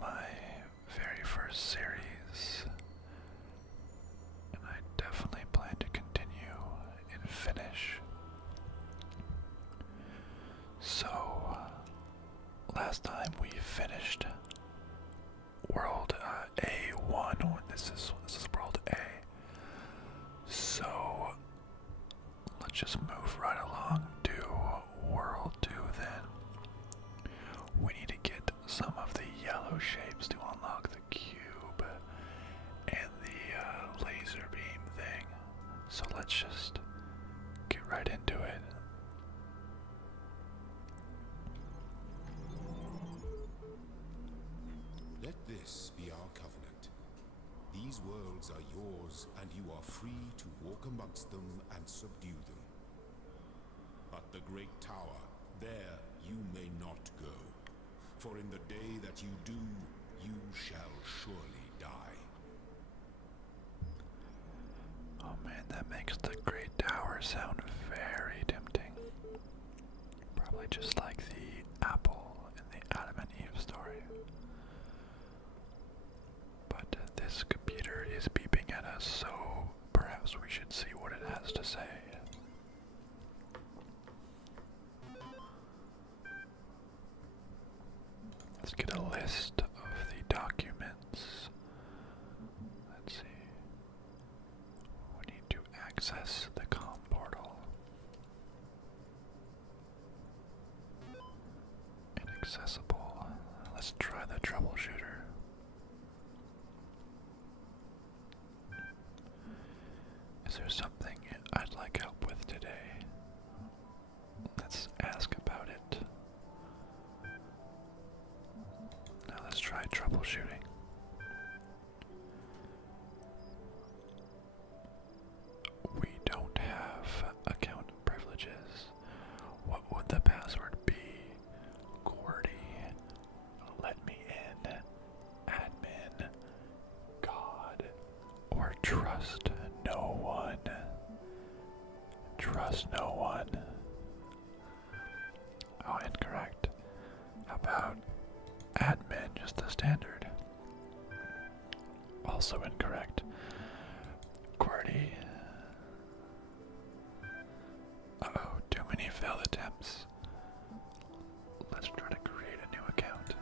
my very first series, and I definitely plan to continue and finish. So, last time we finished World A1. This is World A. So, let's just move right along to World 2 then. We need to get some of the yellow shapes to unlock the cube and the laser beam thing. So let's just get right into it. Let this be our covenant. These worlds are yours, and you are free to walk amongst them and subdue them. But the great tower, there you may not go. For in the day that you do, you shall surely die. Oh man, that makes the Great Tower sound very tempting. Probably just like the apple in the Adam and Eve story. But this computer is beeping at us, so perhaps we should see what it has to say. Let's get a list of the documents. Let's see. We need to access the comm portal. Inaccessible. Let's try the troubleshooter. Is there something I'd like help with today? Let's ask about it. Now let's try troubleshooting. We don't have account privileges. What would the password be? QWERTY, let me in, admin, God, or trust no one. Trust no one. Oh, incorrect. How about admin, just the standard? Also incorrect. QWERTY. Uh-oh, too many failed attempts. Let's try to create a new account.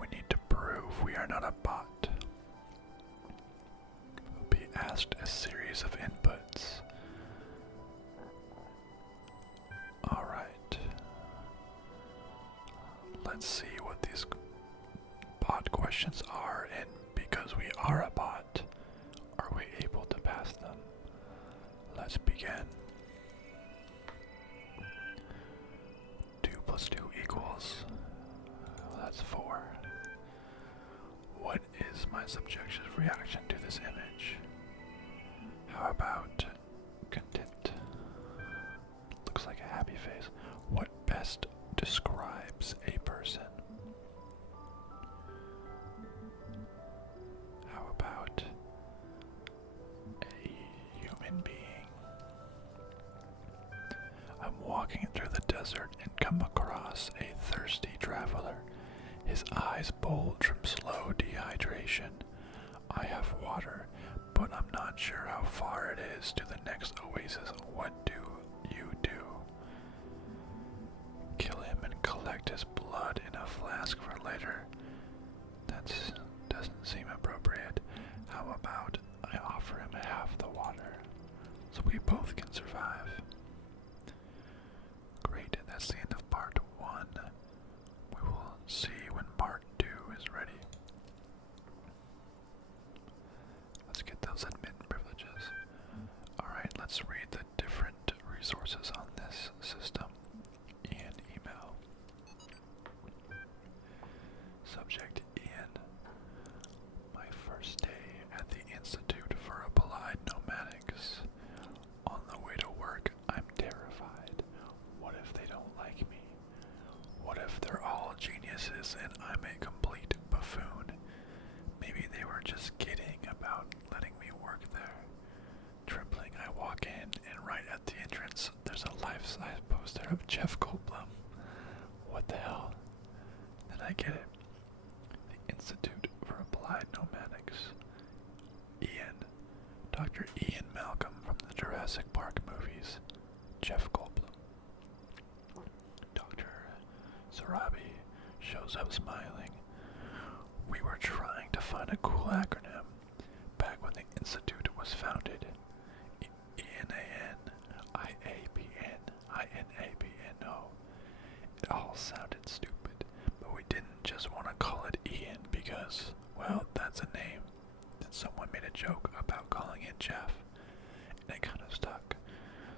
We need to prove we are not a bot. We'll be asked a series of inputs. Alright. Let's see what these bot questions are, and because we are a bot, are we able to pass them? Let's begin. 2 plus 2 equals, well, that's 4. What is my subjective reaction to this image? How about content? Looks like a happy face. What best describes a person? How about a human being? I'm walking through the desert and come across a thirsty traveler. His eyes bulge from slow dehydration. I have water, but I'm not sure how far it is to the next oasis. What do you do? Kill him and collect his blood in a flask for later. That doesn't seem appropriate. How about I offer him half the water, so we both can survive? Great, that's the end of part 1. We will see when part 2 is ready. Let's get those admin privileges. Alright, let's read the different resources on this system. Ian email. Subject Ian. My first day at the Institute for Applied Nomadics. On the way to work, I'm terrified. What if they don't like me? What if they're all geniuses and I'm a complete buffoon? Maybe they were just kidding about letting me work there. Trembling, I walk in, and right at the entrance, there's a life-size poster of Jeff Goldblum. What the hell? Then I get it. The Institute for Applied Nomadics. Ian. Dr. Ian Malcolm from the Jurassic Park movies. Jeff Goldblum. Dr. Sarabi shows up smiling. We were trying to find a cool acronym back when the Institute was founded. ENAN-IAPN-INAPNO. It all sounded stupid, but we didn't just want to call it Ian because, well, that's a name. Then someone made a joke about calling it Jeff, and it kind of stuck.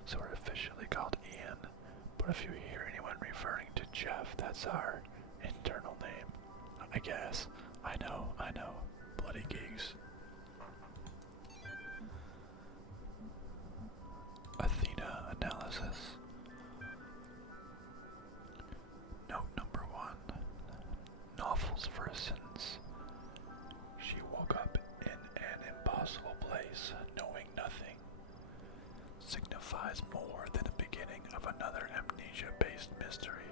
So we're officially called Ian, but if you hear anyone referring to Jeff, that's our internal name. I guess. I know. Bloody geeks. Athena analysis. Note number 1. Novels for sins. She woke up in an impossible place, knowing nothing. Signifies more than the beginning of another amnesia-based mystery,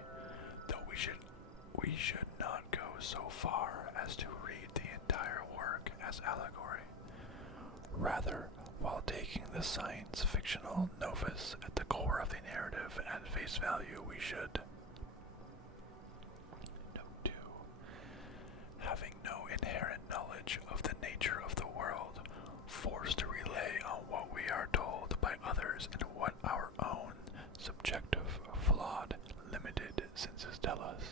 though we should not go so far as to read the entire work as allegory. Rather, while taking the science-fictional novus at the core of the narrative at face value, we should. Note 2. Having no inherent knowledge of the nature of the world, forced to rely on what we are told by others and what our own subjective, flawed, limited senses tell us.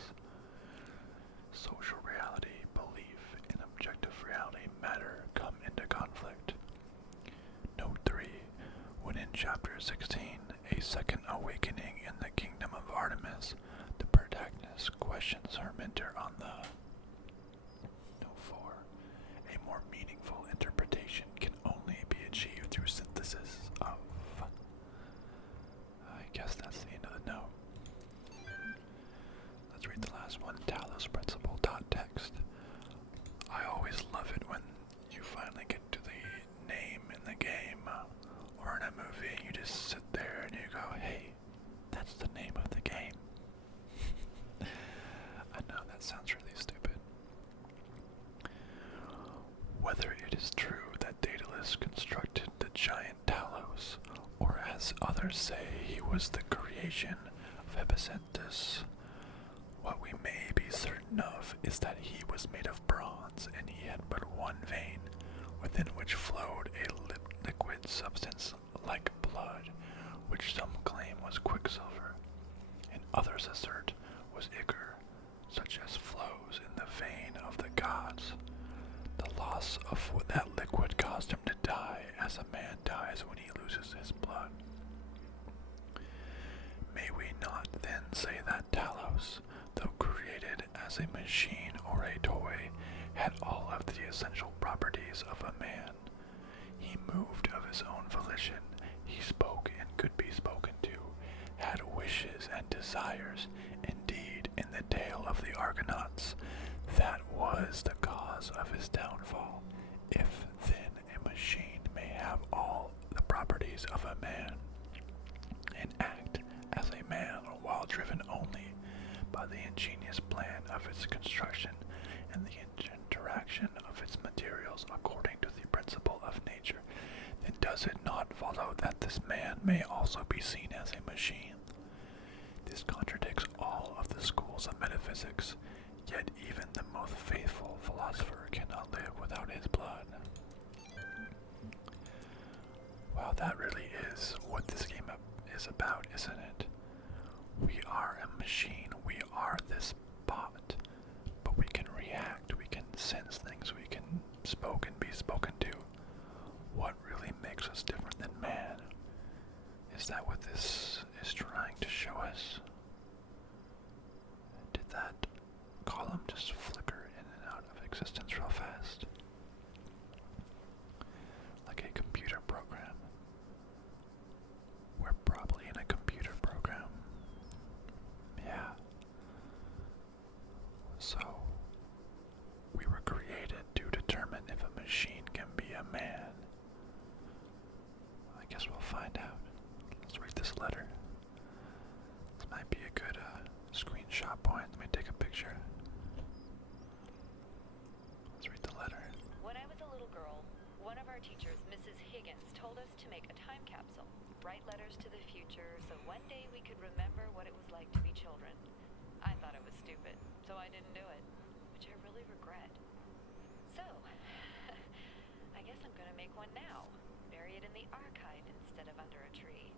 Social reality, belief, and objective reality matter come into conflict. Note 3. When in chapter 16, a second awakening in the kingdom of Artemis, the protagonist questions her mentor on the. Note 4. A more meaningful interpretation can only be achieved through synthesis of. I guess that's the end of the note. Let's read the last one. Talos Principle .text. I always love it when you finally get to the name in the game or in a movie and you just sit there and you go, hey, that's the name of the game. I know that sounds really stupid. Whether it is true that Daedalus constructed the giant Talos, or as others say he was the creation of Hephaestus, what we may be certain of is that he was made of bronze and he had but one vein, within which flowed a liquid substance like blood, which some claim was quicksilver, and others assert was ichor, such as flows in the vein of the gods. The loss of that liquid caused him to die, as a man dies when he loses his blood. May we not then say that Talos, though created as a machine or a toy, had all of the essential properties of a man? He moved of his own volition, he spoke and could be spoken to, had wishes and desires. Indeed, in the tale of the Argonauts, that was the cause of his downfall. If then a machine may have all the properties of a man, and act as a man while driven only by the ingenious plan of its construction and the interaction of its materials according to the principle of nature, then does it not follow that this man may also be seen as a machine? This contradicts all of the schools of metaphysics, yet even the most faithful philosopher cannot live without his blood. Wow, that really is what this game is about, isn't it? We are a machine, we are this bot, but we can react, we can sense things, we can spoke and be spoken to. What really makes us different than man? Is that what this is trying to show us? Did that column just flicker in and out of existence real fast? Like a computer program. We're probably in a computer program. Yeah. So, we were created to determine if a machine can be a man. I guess we'll find out. Let's read this letter. It's my told us to make a time capsule, write letters to the future, so one day we could remember what it was like to be children. I thought it was stupid, so I didn't do it, which I really regret. So, I guess I'm gonna make one now. Bury it in the archive instead of under a tree.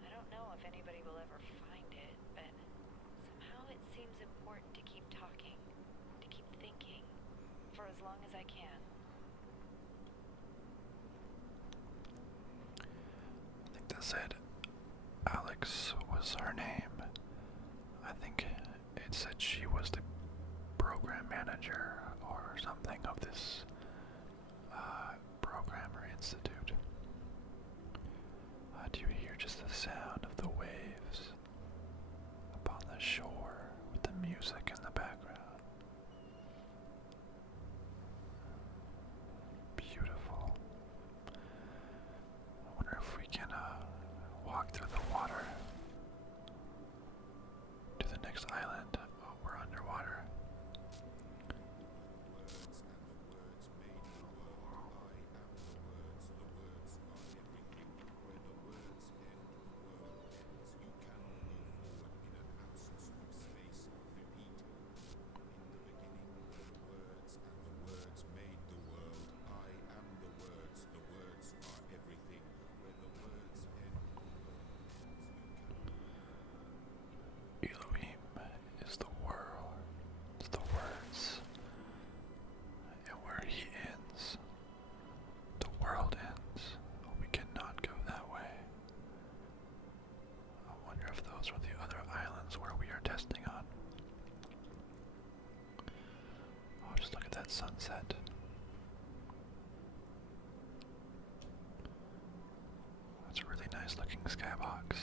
I don't know if anybody will ever find it, but somehow it seems important to keep talking, to keep thinking, for as long as I can. I think that said Alex was her name. I think it said she was the program manager or something of this programmer institute. Do you hear just the sound of the waves upon the shore with the music in the background? Beautiful. I wonder if we can walk through the water to the next island. Oh, we're underwater. Sunset. That's a really nice looking skybox.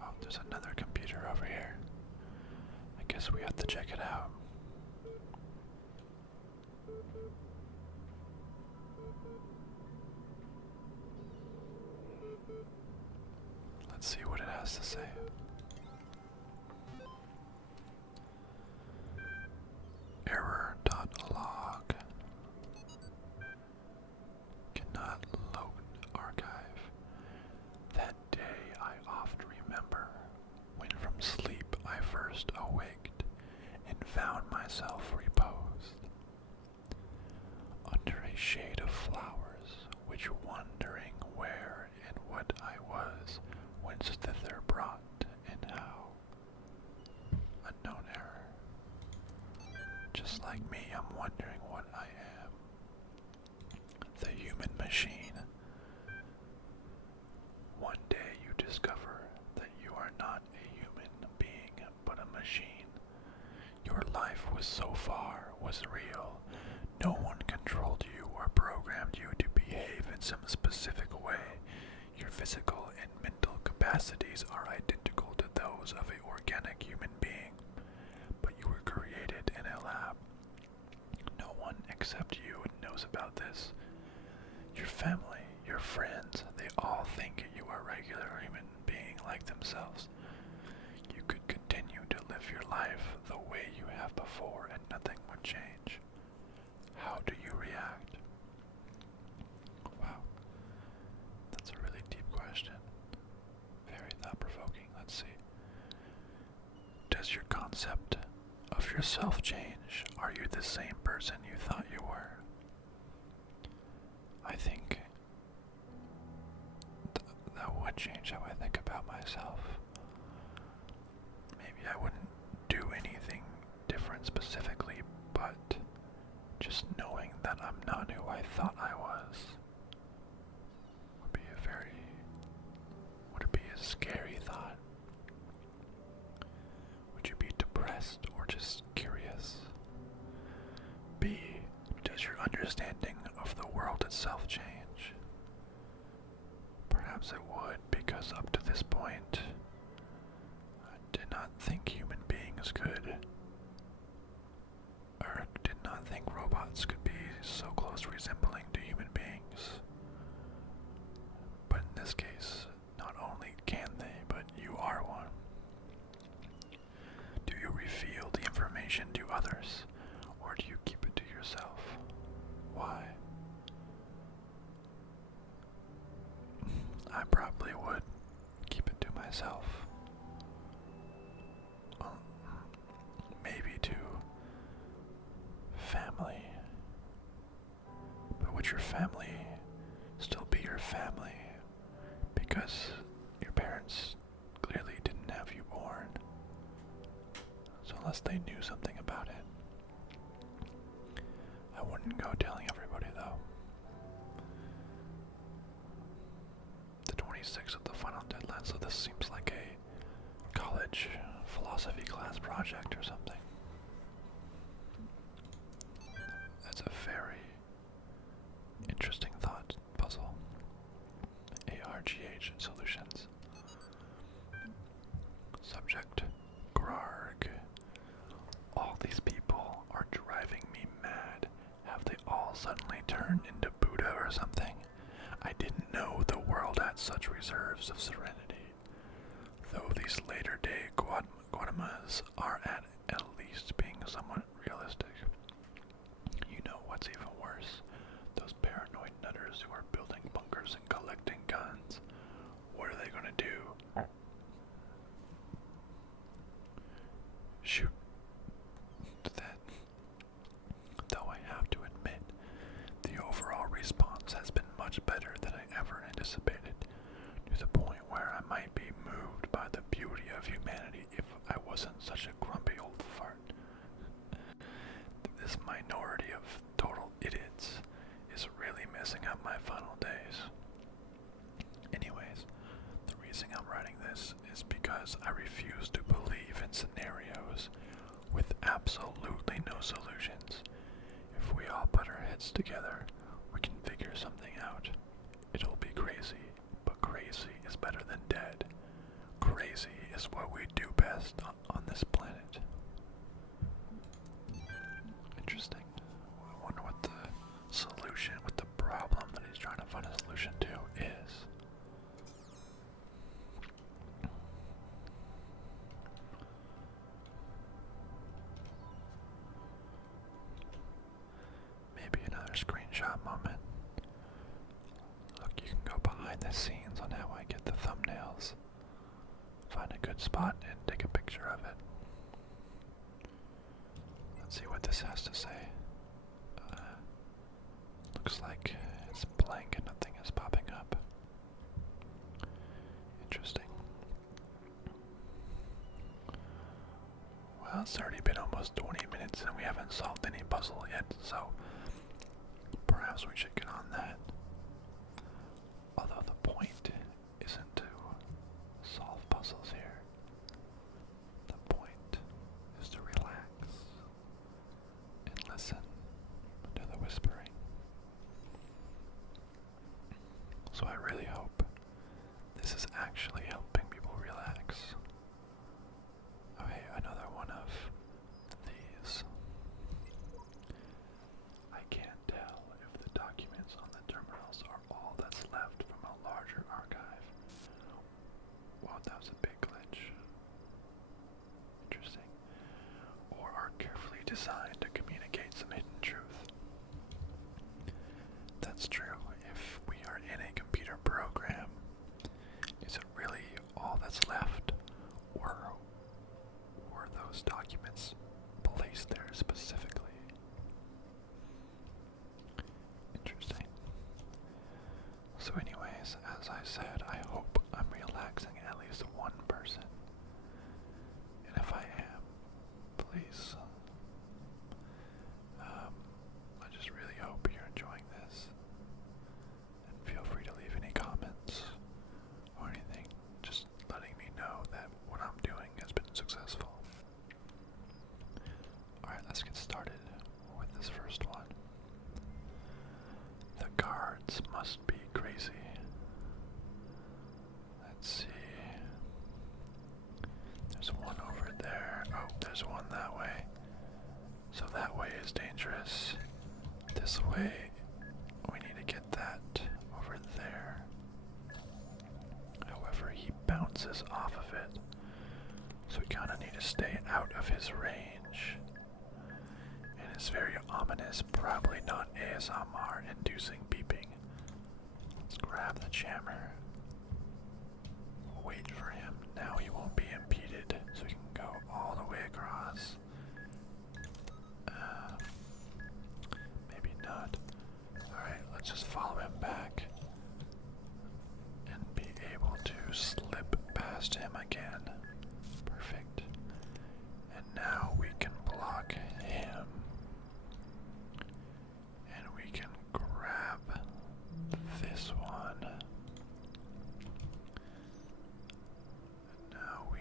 Oh, there's another computer over here. I guess we have to check it out. Let's see what it has to say. Error.log. Cannot load archive. That day I oft remember, when from sleep I first awaked, and found myself reposed under a shade of flowers, which wondering where and what I was, whence thither brought, and how. Unknown error. Just like me, I'm wondering what I am. The human machine. One day you discover that you are not a human being, but a machine. Your life was so far, was real. No one controlled you or programmed you to behave in some specific way. Your physical and mental capacities are identical to those of an organic human being, but you were created in a lab. No one except you knows about this. Your family, your friends, they all think you are a regular human being like themselves. You could continue to live your life the way you have before and nothing would change. How do you react? Wow. That's a really deep question. Very thought-provoking. Let's see. Does your concept of yourself change? Are you the same person you thought you were? I think that would change how I think about myself. Maybe I wouldn't do anything different specifically, but just knowing that I'm not who I thought I was would it be a scary thought? Would you be depressed or just curious? B. Does your understanding of the world itself change? Perhaps it would, because up to this point, I did not think human beings could, or did not think robots could be so close resembling to human beings. But in this case, not only can they, but you are one. Do you reveal the information to others, or do you keep it to yourself? Why? myself. Maybe to family. But would your family still be your family? Because your parents clearly didn't have you born. So unless they knew something about it, I wouldn't go telling everybody though. The 26th of the final deadline, so this seems like a college philosophy class project or something. That's a very interesting thought puzzle. ARGH solutions. Subject: Grarg. All these people are driving me mad. Have they all suddenly turned into Buddha or something? I didn't know the world had such reserves of serenity. Though these later day Guatemas are at least being somewhat realistic. You know what's even worse? Those paranoid nutters who are building bunkers and collecting guns. What are they gonna do? Shoot. That. Though I have to admit, the overall response has been much better than I ever anticipated, to the point where I might be moved by the beauty of humanity if I wasn't such a grumpy old fart. This minority of total idiots is really messing up my final days. Anyways, the reason I'm writing this is because I refuse to believe in scenarios with absolutely no solutions. If we all put our heads together, we can figure something out. It'll be crazy, but crazy is better than dead. Crazy is what we do best on this planet. Interesting. I wonder what the solution, what the problem that he's trying to find a solution to is. Maybe another screenshot moment. Look, you can go behind the scenes on how I get the thumbnails. Find a good spot and take a picture of it. Let's see what this has to say. Looks like it's blank and nothing is popping up. Interesting. Well, it's already been almost 20 minutes and we haven't solved any puzzle yet, so perhaps we should get on that. Although the point isn't to solve puzzles here. The point is to relax and listen to the whispering. So I really hope this is actually helping people relax. Oh hey, another one of these. I can't tell if the documents on the terminals are all that's left from a larger archive. Wow, that was a big glitch. Interesting. Or are carefully designed to communicate some hidden truth. That's true. If we are in a computer program, is it really all that's left? Or were those documents placed there specifically? Interesting. So anyways, as I said, I hope I'm relaxing at least one person. And if I am, please, I just really hope you're enjoying this. And feel free to leave any comments or anything, just letting me know that what I'm doing has been successful. Alright, let's get started with this first one. The guards must be crazy. Let's see. There's one over there. Oh, there's one that way. So that way is dangerous. This way, we need to get that over there. However, he bounces off of it. So we kind of need to stay out of his range. And it's very ominous, probably not ASMR inducing beeping. Let's grab the jammer. wait for him. Now he won't be impeded, so we can go all the way across. Maybe not. Alright, let's just follow him back and be able to slip past him again. Perfect. And now we can block him. And we can grab this one. And now we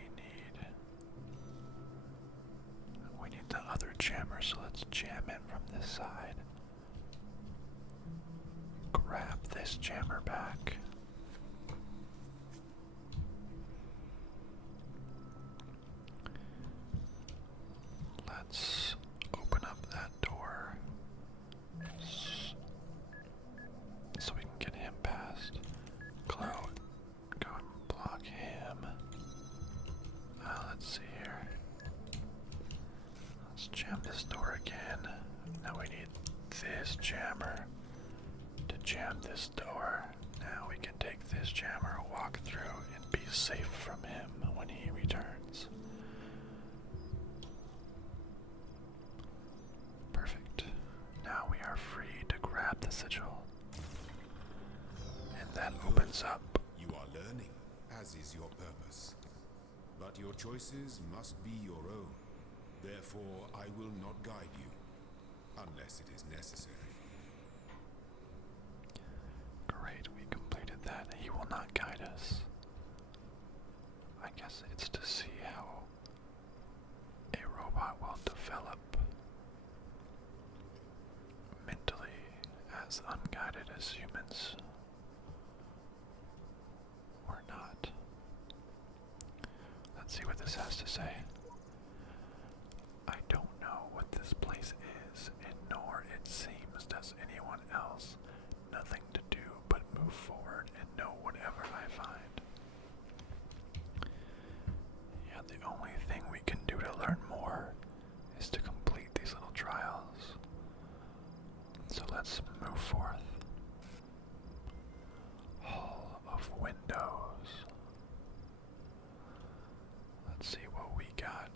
need the other jammer, so let's jam it from this side. Grab this jammer back. Let's open up that door so we can get him past. Chloe, go and block him. Let's see here. Let's jam this door again. Now we need this jammer to jam this door. Now we can take this jammer, walk through, and be safe from him when he returns. Perfect. Now we are free to grab the sigil. And that opens up. You are learning, as is your purpose. But your choices must be your own. Therefore, I will not guide you, unless it is necessary. Great, we completed that. He will not guide us. I guess it's to see how a robot will develop mentally as unguided as humans or not. Let's see what this has to say. I don't know what this place is, and nor it seems does anyone else. Nothing to do but move forward and know whatever I find. Yeah, the only thing we can do to learn more is to complete these little trials. So let's move forth. Hall of Windows. Let's see what we got.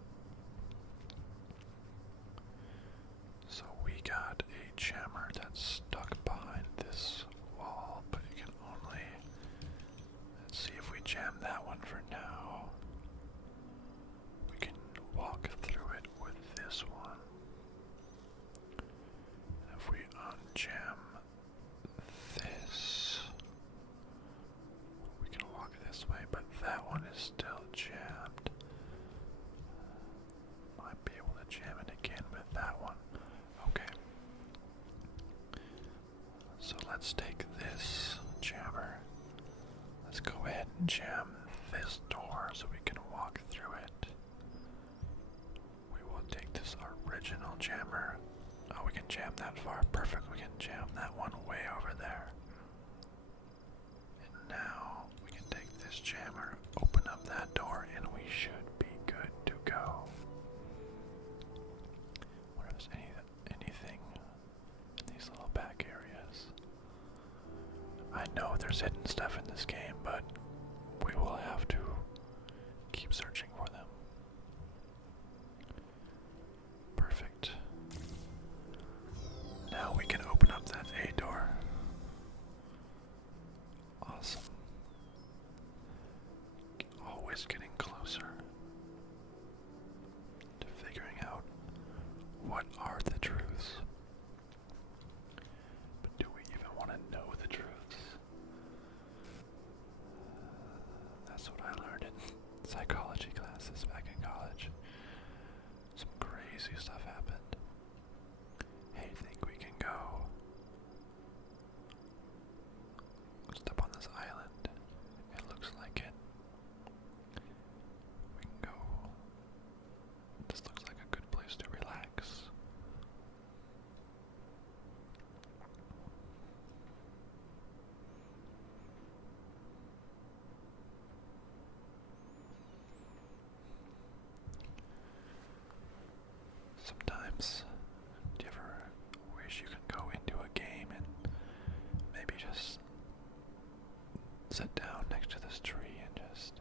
So we got a jammer that's stuck behind this wall, but you can only... Let's see if we jam that one for now. We can walk through it with this one. And if we unjam this, we can walk this way, but that one is still jammed. Might be able to jam it again with that one. Okay. So let's take this jammer. Let's go ahead and jam this door so we can walk through it. We will take this original jammer. Oh, we can jam that far. Perfect. We can jam that one way over there. And now we can take this jammer, open up that door, and we should be good to go. What if there's anything in these little back areas? I know there's hidden stuff in this game, but we will have to keep searching for them. Perfect. Now we can open up that A door. Awesome. Always getting closer to figuring out what are the truths. But do we even want to know the truths? That's what I learned in psychology classes back in college. Some crazy stuff happened. Hey, think we can go? Step on this island. It looks like it. We can go. This looks like a good place to relax. Sometimes, do you ever wish you could go into a game and maybe just sit down next to this tree and just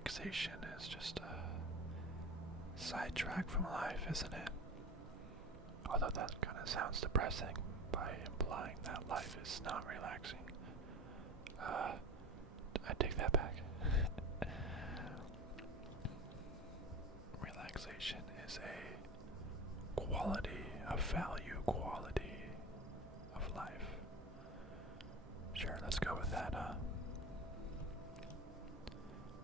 relaxation is just a sidetrack from life, isn't it? Although that kind of sounds depressing by implying that life is not relaxing. I take that back. Relaxation is a quality, a value quality of life. Sure, let's go with that, huh?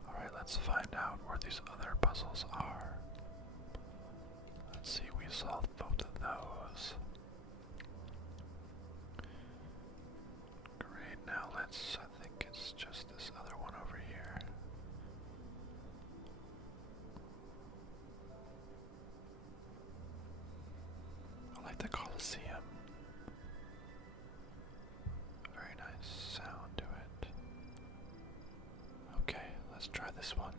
Alright, let's find out where these other puzzles are. Let's see, we solved both of those. Great, now let's, I think it's just this other one over here. I like the Colosseum. Very nice sound to it. Okay, let's try this one.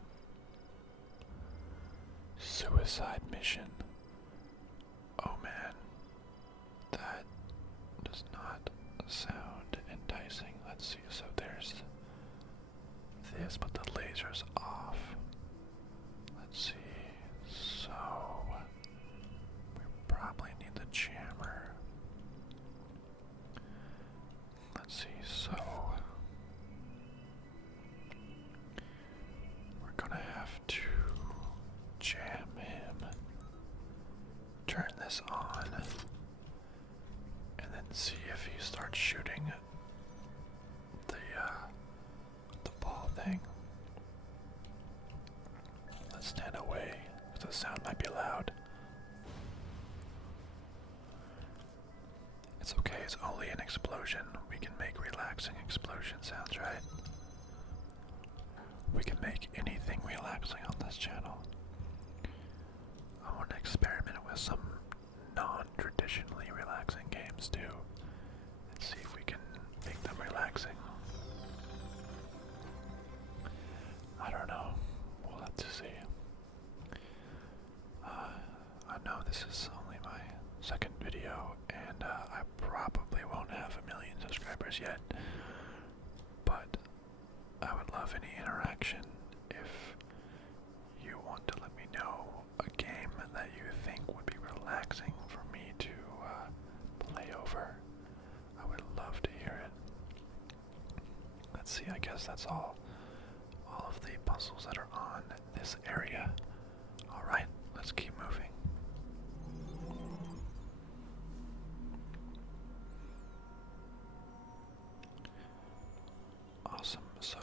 Suicide mission. Oh man, that does not sound enticing. Let's see, so there's this, but the laser's off. Let's see, so we probably need the jammer. Let's see, so we're gonna have to jam him, turn this on, and then see if he starts shooting the ball thing. Let's stand away, because the sound might be loud. It's okay, it's only an explosion. We can make relaxing explosion sounds, right? We can make anything relaxing on this channel. I want to experiment with some non-traditionally relaxing games too, and see if we can make them relaxing. I don't know. We'll have to see. I know this is only my second video, and I probably won't have 1 million subscribers yet, but I would love any interaction. If you want to let me know a game that you think would be relaxing for me to play over, I would love to hear it. Let's see, I guess that's all of the puzzles that are on this area. Alright, let's keep moving. Awesome, so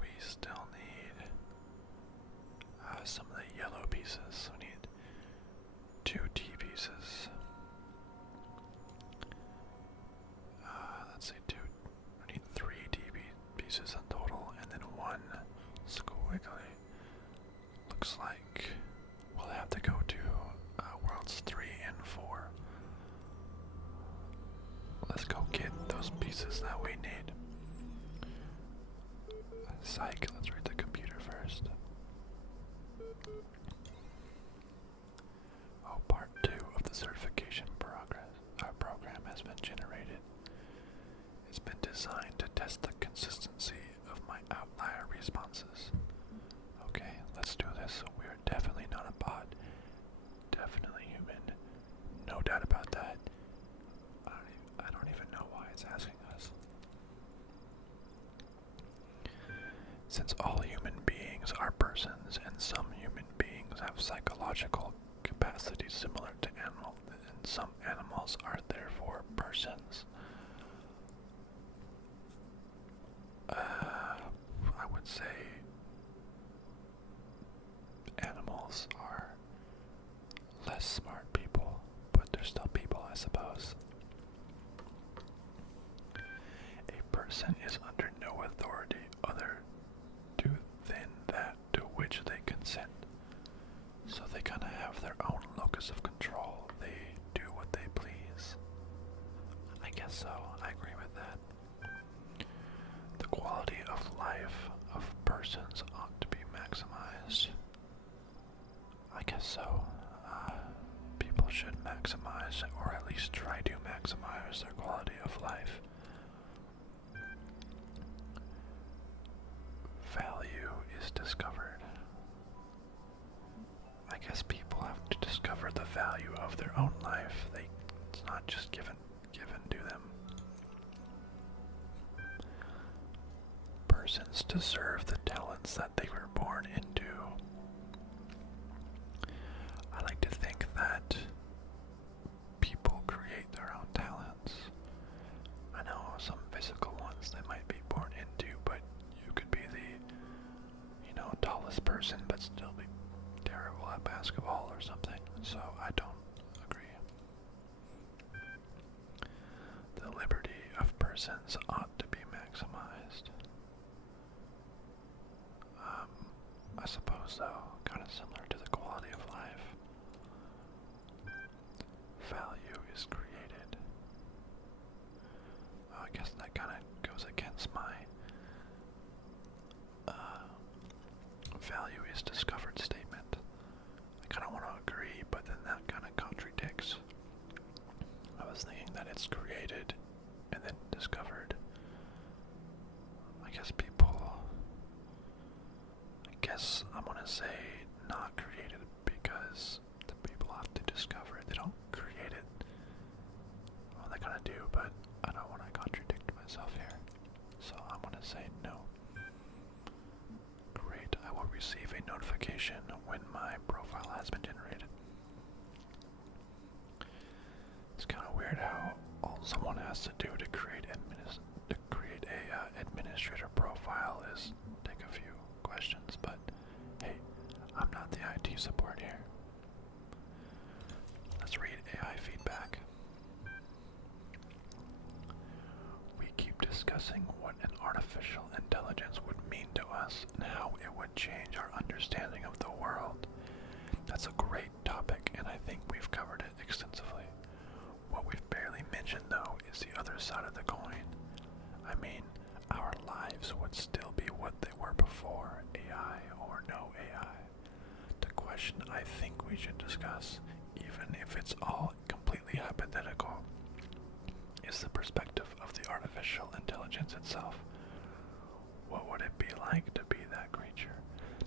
we still need some of the yellow pieces. We need 2 T pieces. Let's see, we need 3 T pieces in total, and then 1 squiggly. Looks like we'll have to go to worlds 3 and 4. Let's go get those pieces that we need. Psych, let's read the computer first. Oh, part 2 of the certification program has been generated. It's been designed to test the consistency of my outlier responses. Okay, let's do this. We are definitely not a bot. Definitely human. No doubt about that. I don't even know why it's asking us. Since all human beings are persons, and some human beings have psychological capacities similar to animals, and some animals are therefore persons. I would say animals are less smart people, but they're still people, I suppose. A person is under no authority other than that to which they consent. So they kind of have their own locus of control. They do what they please. I guess so. I agree with that. The quality of life of persons ought to be maximized. I guess so. People should maximize, or at least try to maximize, their quality of life. Value is discovered. life. It's not just given to them. Persons deserve the talents that they were born into. I like to think that people create their own talents. I know some physical ones they might be born into, but you could be the, tallest person but still be terrible at basketball or something. So I don't agree. The liberty of persons ought to be maximized. I suppose, though, kind of similar to the quality of life. Value is created. I guess that kind of goes against my value is discovered statement. I kind of want to agree, but then that kind of contradicts. I was thinking that it's created and then discovered. I guess I'm gonna say not created because the people have to discover it. They don't create it. Well, they kind of do, but I don't want to contradict myself here. So I'm gonna say no. Great, I will receive a notification when my profile has been generated. It's kind of weird how all someone has to do to create a administrator profile is take a few questions, but hey, I'm not the IT support here. Let's read AI feedback. We keep discussing what an artificial intelligence would mean to us and how it would change our understanding of the world. That's a great topic, and I think we've covered it extensively. What we've barely mentioned, though, is the other side of the coin. I mean, our lives would still be what they were before, AI or no AI. The question I think we should discuss, even if it's all completely hypothetical, is the perspective of the artificial intelligence itself. What would it be like to be that creature,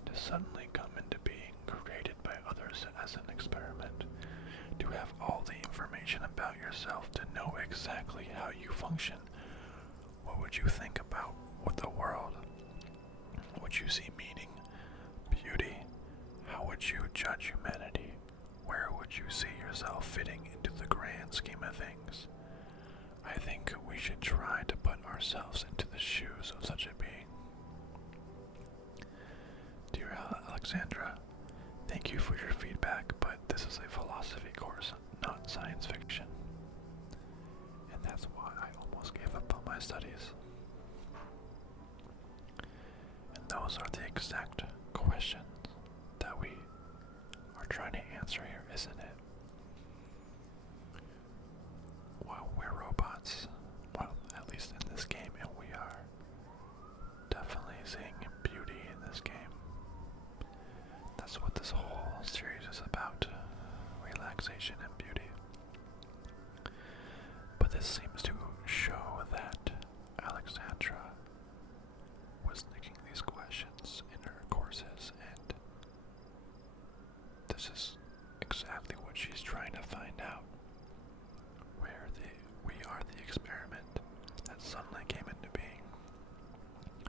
to suddenly come into being, created by others as an experiment, to have all the information about yourself, to know exactly how you function? What would you think about with the world? Would you see meaning, beauty? How would you judge humanity? Where would you see yourself fitting into the grand scheme of things? I think we should try to put ourselves into the shoes of such a being. Dear Alexandra, thank you for your feedback, but this is a philosophy course, not science fiction. And that's why I almost gave up on my studies. And those are the exact questions that we are trying to answer here, isn't it? Well, we're robots. Well, at least in this game, and we are definitely seeing beauty in this game. That's what this whole series is about. Relaxation and beauty. But this seems to show that Alexandra was thinking these questions in her courses, and this is exactly what she's trying to find out. We are the experiment that suddenly came into being.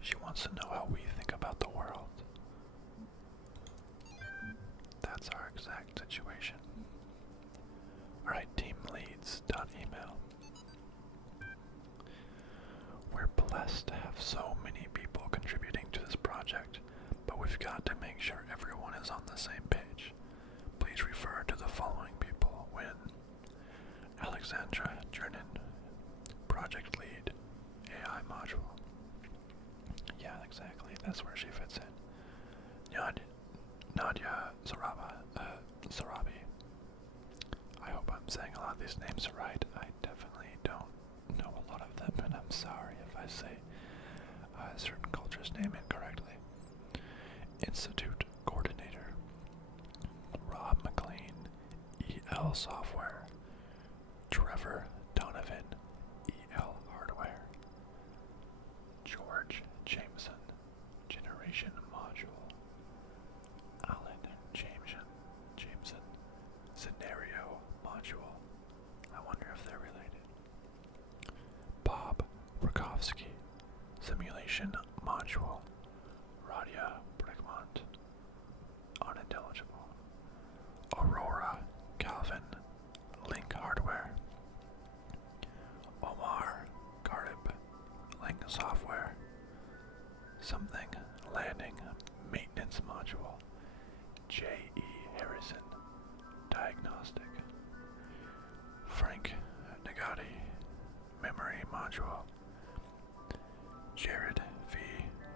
She wants to know how we think about the world. That's our exact situation. Alright, teamleads.email. We're blessed to have so many people contributing to this project, but we've got to make sure everyone is on the same page. Please refer to the following people when Alexandra Jernin, Project Lead, AI Module. Yeah, exactly, that's where she fits in. Nadia Sarabi. I hope I'm saying a lot of these names right. I definitely don't know a lot of them, and I'm sorry if I say a certain culture's name incorrectly. Institute Coordinator, Rob McLean, EL Software, Trevor Donovan, EL Hardware, George Jameson, Generation Module, Alan Jameson, Scenario Module, J.E. Harrison, Diagnostic. Frank Nagati, Memory Module. Jared V.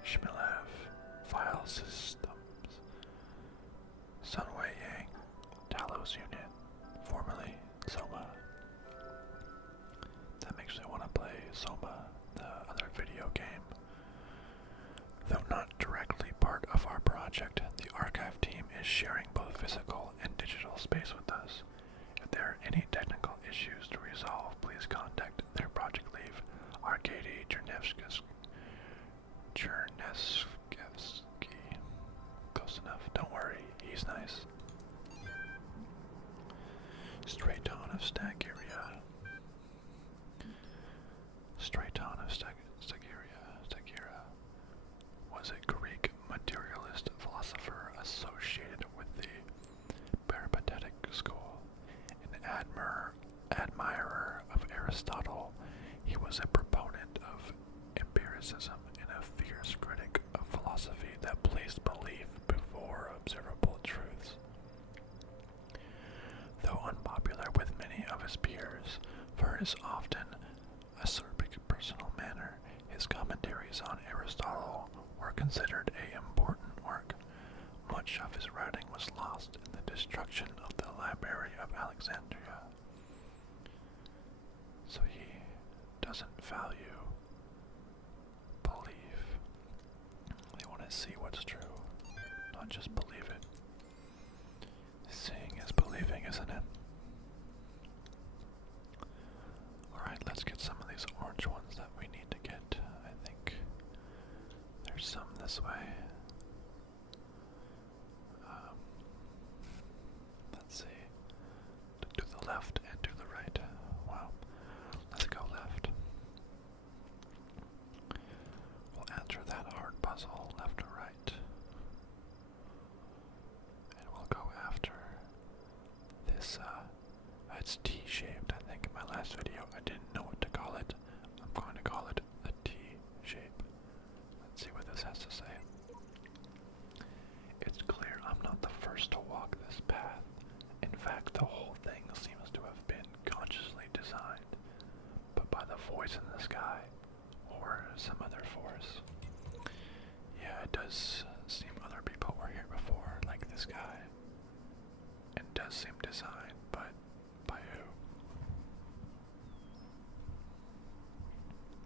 Shmilev, File Systems. Sunway Yang, Talos Unit, formerly Soma. That makes me want to play Soma, the other video game. Though not directly part of our project, the archive team is sharing both physical and digital space with us. If there are any technical issues to resolve, please contact their project lead, Arkady Chernevsky. Close enough. Don't worry, he's nice. Straton of Stagiria. Straton of Stagira was a Greek materialist philosopher associated with the Peripatetic school. An admirer of Aristotle, he was a proponent of empiricism and a fierce critic of philosophy that placed belief before observable truths. Though unpopular with many of his peers for his often acerbic personal manner, his commentaries on Aristotle were considered an important work. Much of his writing was lost in the destruction of the Library of Alexandria. So he doesn't value belief. They want to see what's true, not just believe it. Seeing is believing, isn't it? Alright, let's get some of these orange ones that we need to get. I think there's some this way. Let's see. To the left and to the right. Wow. Let's go left. We'll answer that hard puzzle, left or right. And we'll go after this, it's T-shaped, I think. In my last video, I didn't know what to call it. I'm going to call it a T-shape. Let's see what this has to say. It's clear I'm not the first to walk this path. In fact, the whole thing seems to have been consciously designed, but by the voice in the sky, or some other force. Yeah, it does seem other people were here before, like this guy. It does seem designed, but by who?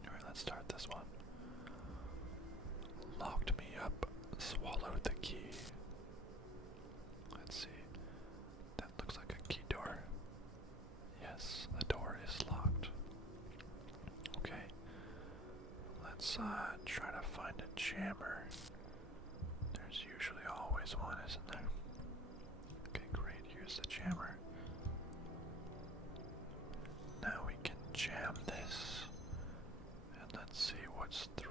Alright, let's start this one. Locked me up, swallowed the key. Let's see. That looks like a key door. Yes, the door is locked. Okay. Let's try to find a jammer. There's usually always one, isn't there? Okay, great. Here's the jammer. Now we can jam this. And let's see what's through.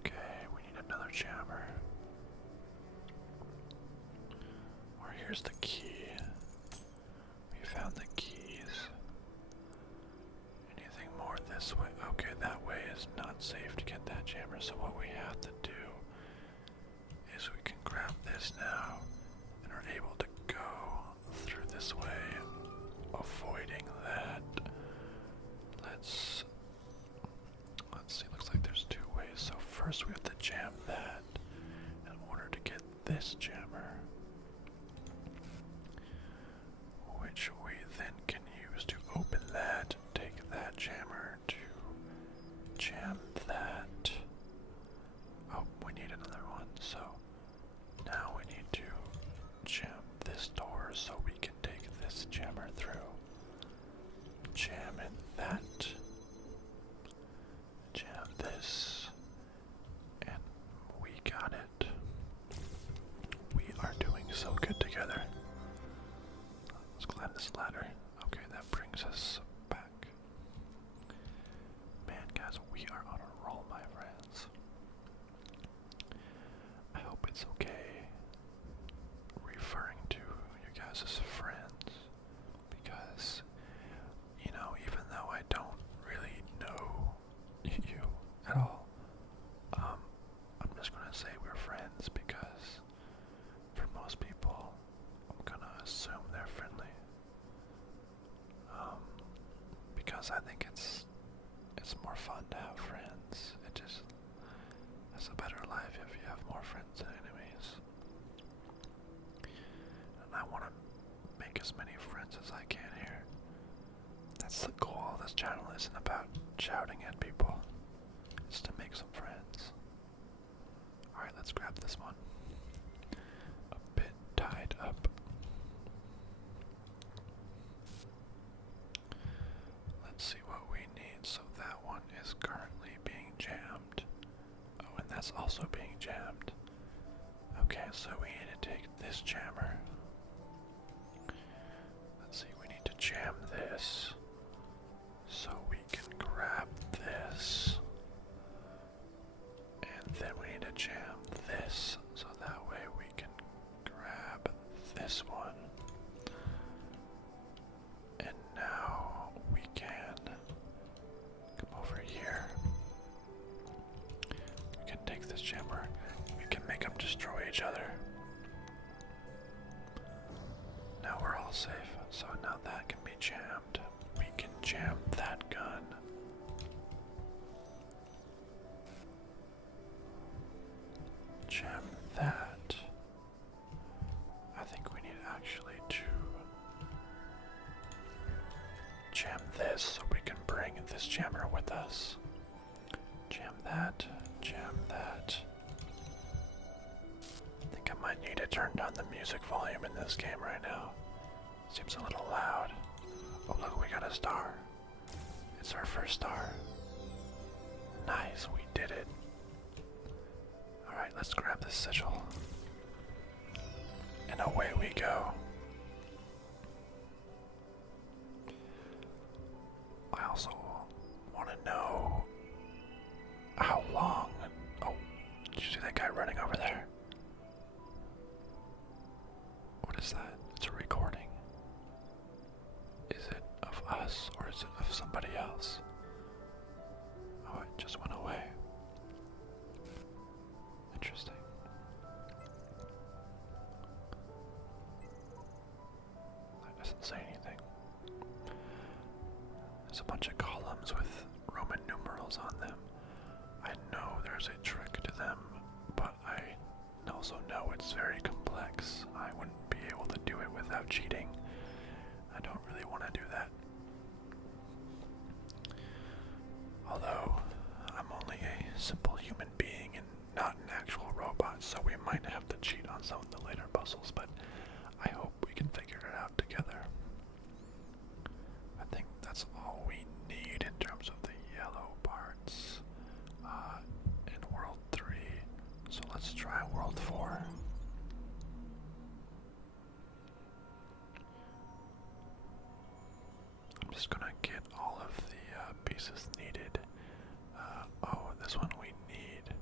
Okay, we need another jammer. Or here's the key. We found the keys. Anything more this way? Okay, that way is not safe to get that jammer, so what we have to do is we can grab this now and are able to go through this way, avoiding that. Let's see, looks like there's two ways. So first we have to jam that in order to get this jammer, which we then can use to open that, take that jammer to jam that. Oh, we need another one, so now we need to jam this door so we can take this jammer through. Jam in that. Jam this. And we got it. We are doing so good together. Let's climb this ladder. Okay, that brings us back. Man, guys, we are on a roll, my friends. I hope it's okay referring to you guys as friends, because, you know, even though I don't really know you at all, I'm just gonna say we're friends because assume they're friendly. Because I think it's more fun to have friends. It just has a better life if you have more friends than enemies. And I want to make as many friends as I can here. That's the goal. This channel isn't about shouting at people. It's to make some friends. Alright, let's grab this one. A bit tied up. Let's see what we need. So that one is currently being jammed. Oh, and that's also being jammed. Okay, so we need to take this jammer. Let's see, we need to jam this. So we can grab this. And then we need to jam this. So that way we can grab this one. And now we can come over here. We can take this jammer. We can make them destroy each other. Now we're all safe. So now that can be jammed. We can jam that gun. Jam that. I think we need actually to jam this so we can bring this jammer with us. Jam that. Jam that. I think I might need to turn down the music volume in this game right now. Seems a little loud. Oh look, we got a star. It's our first star. Nice, we did it. Alright, let's grab this sigil. And away we go. I also want to know how long... Oh, did you see that guy running over there? What is that? It's a recording. Is it of us or is it of somebody else? Oh, it just went away. Interesting. That doesn't say anything. There's a bunch of columns with Roman numerals on them. I know there's a trick to them, but I also know it's very complex. I wouldn't be able to do it without cheating. I don't really want to do that. Although, I'm only a simple human being and not an actual robot, so we might have to cheat on some of the later puzzles, but I hope we can figure it out together. I think that's all we need in terms of the yellow parts in World 3. So let's try World 4. I'm just gonna get all of the pieces needed. Oh, this one we need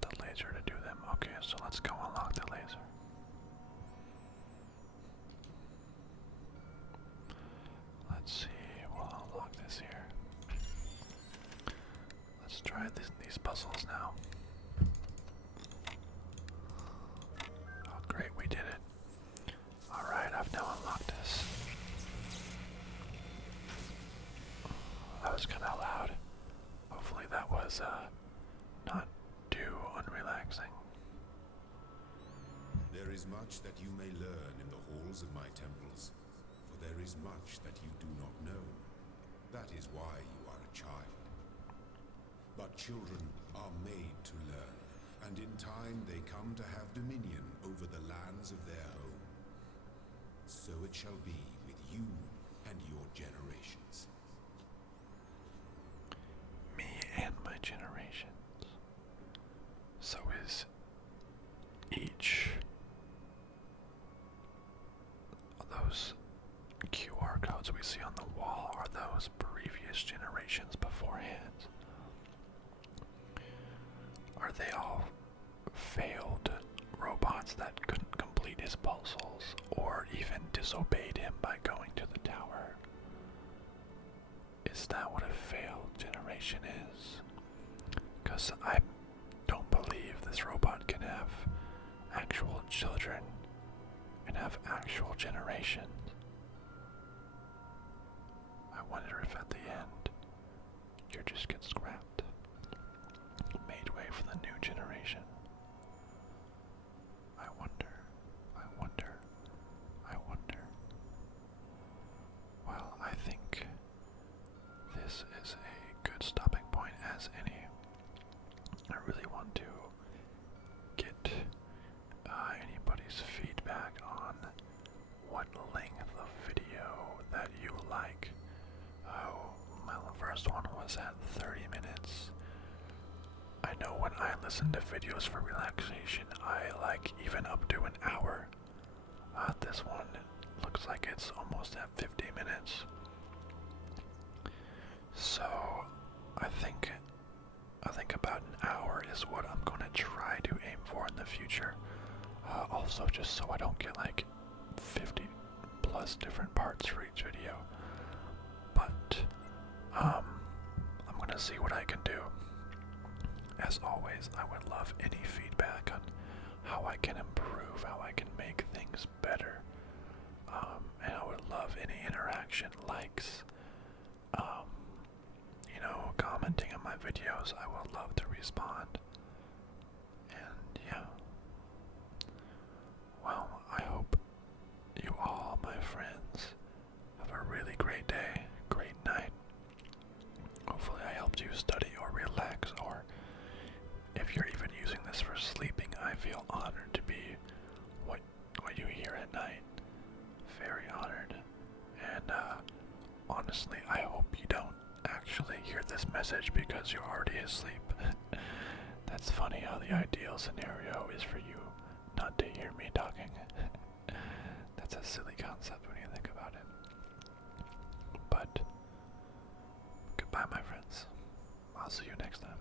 the laser to do them. Okay, so let's go unlock the laser. Let's see, we'll unlock this here. Let's try these puzzles now. Oh great, we did it. Alright, I've now unlocked this. That was kinda loud. Hopefully that was not too unrelaxing. There is much that you may learn in the halls of my temples, for there is much that you do not know. That is why you are a child. But children are made to learn, and in time they come to have dominion over the lands of their home. So it shall be with you and your generations. Me and my generations. So is each of those QR codes we see on the wall, are those previous generations beforehand? Are they all failed robots that couldn't complete his puzzles, or even disobeyed him by going to the tower? Is that what a failed generation is? Because I don't believe this robot can have actual children and have actual generations. I wonder if at the end you just get scrapped, made way for the new generation. I wonder, I wonder, I wonder. Well, I think this is a good stopping point as any. I really want to get anybody's feedback on what length of video that you like. My first one was at 30 minutes. I know when I listen to videos for relaxation, I like even up to an hour. This one looks like it's almost at 50 minutes. So I think about an hour is what I'm going to try to aim for in the future. Also, just so I don't get like 50 plus different parts for each video. But I'm going to see what I can do. As always, I would love any feedback on how I can improve, how I can make things better. And I would love any interaction, likes, commenting on my videos. I would love to respond. And yeah. Well, I hope you all, my friends, have a really great day, great night. Hopefully I helped you study or relax, or if you're even using this for sleeping, I feel honored to be what you hear at night. Very honored. And honestly, I hope you don't actually hear this message because you're already asleep. That's funny how the ideal scenario is for you not to hear me talking. That's a silly concept when you think about it. But goodbye, my friends. I'll see you next time.